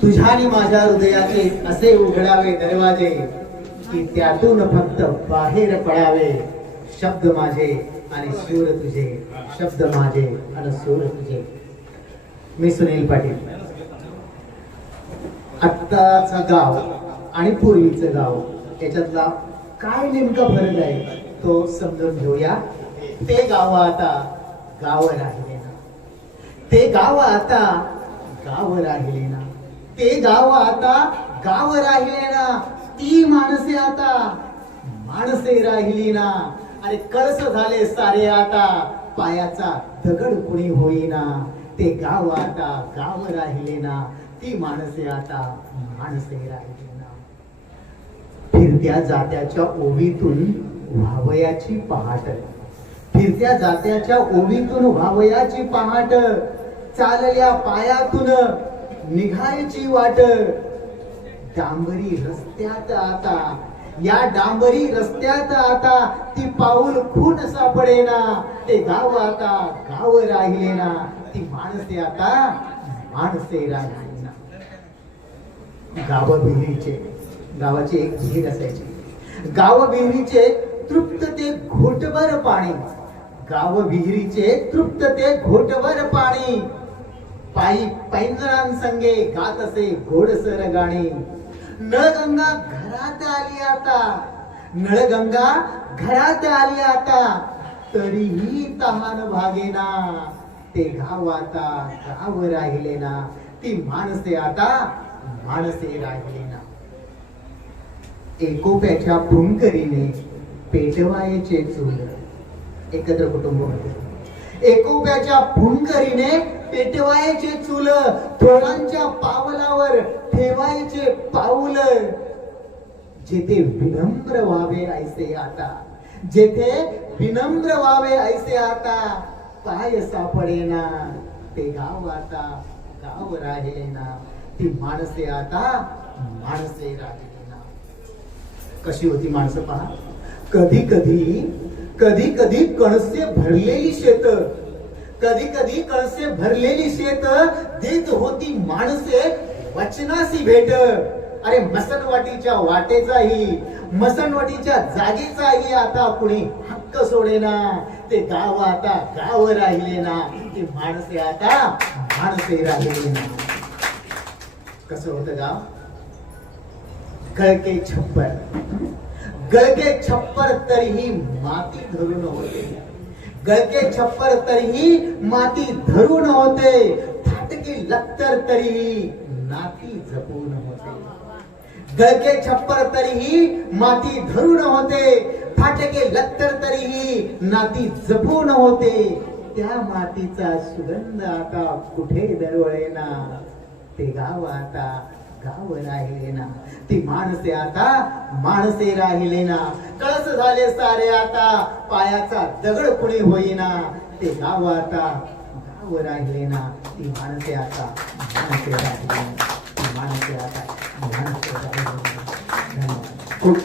तुझ्याने माझ्या हृदयाचे असे उघडावे दरवाजे की त्यातून फक्त बाहेर पडावे. शब्द माझे आणि सूर तुझे. शब्द माझे आणि सूर तुझे. मी सुनील पाटील. आत्ताचा गाव आणि पूर्वीचं गाव याच्यातला काय नेमका फरक आहे तो समजून घेऊया. ते गाव आता गाव राहिले ते गाव आता गाव राहिले ना. ते गाव आता गाव राहिले ना. ती माणसे आता माणसे राहिली ना. अरे कळस झाले सारे आता. पायाचा दगड कुणी होईना. ते गाव आता गाव राहिले ना. ती माणसे आता माणसे राहिली ना. फिरत्या जात्याच्या ओवीतून व्हावयाची पहाट. फिरत्या जात्याच्या ओवीतून व्हावयाची पहाट. चालल्या पायातून निघायची वाट. डांबरी रस्त्यात आता. या डांबरी रस्त्यात आता ती पाऊल खून सापडेना. ते गाव आता गाव राहिले ना ती माणसे आता माणसे राहिले ना गाव विहिरीचे गावाची एक विहीर असायची. गावविहिरीचे तृप्त ते घोटभर पाणी. गाव विहिरीचे तृप्त ते घोटभर पाणी. पायी पैंजरांसंगे गात असे घोडसर गाणे. नळगंगा घरात आली आता. नळगंगा घरात आली आता. तरीही तहान भागेना. ते गाव आता गाव राहिले ना ती माणसे आता माणसे राहिले ना एकोप्याच्या पुंकरीने पेटवायचे चूल. एकत्र कुटुंब होते. एकोप्याच्या पुंकरीने पेटवायचे चुल थोरांच्या पावलावर ठेवायचे पाऊल. जेथे विनम्र व्हावे ऐसे आता जेथे विनम्र व्हावे ऐसे आता पाय सापडेना ते गाव आता गाव राहिले ना ती माणसे आता माणसे राहिले ना कशी होती माणसं पहा? कधी कधी कधी कधी कणसे भरलेली शेत. कधी कधी कणसे भरलेली शेत. देत होती माणसे वचनासी भेट. अरे मसनवाटीच्या वाटेचाही मसनवाटीच्या जागेचाही आता कुणी हक्क सोडेना. ते गाव आता गाव राहिले ना ते माणसे आता माणसे राहिले ना कसं होतं गाव? कळके छप्पर. गळके छप्पर तरीही माती धरून होते. गळके छप्पर तरीही माती धरून होते. फाटके लक्तर तरीही नाती जपून होते. गळके छप्पर तरीही माती धरून होते. फाटके लक्तर तरीही नाती जपून होते. त्या मातीचा सुगंध आता कुठे दरवळेना? ते गाव आता गाव राहिले ना. ती माणसे आता माणसे राहिले ना. कळस झाले सारे आता. पायाचा दगड कुणी होईना. ते गाव आता गाव राहिले ना. ती माणसे आता माणसे राहिले ना. ती माणसे आता माणसे राहिले धन्यवाद. खूप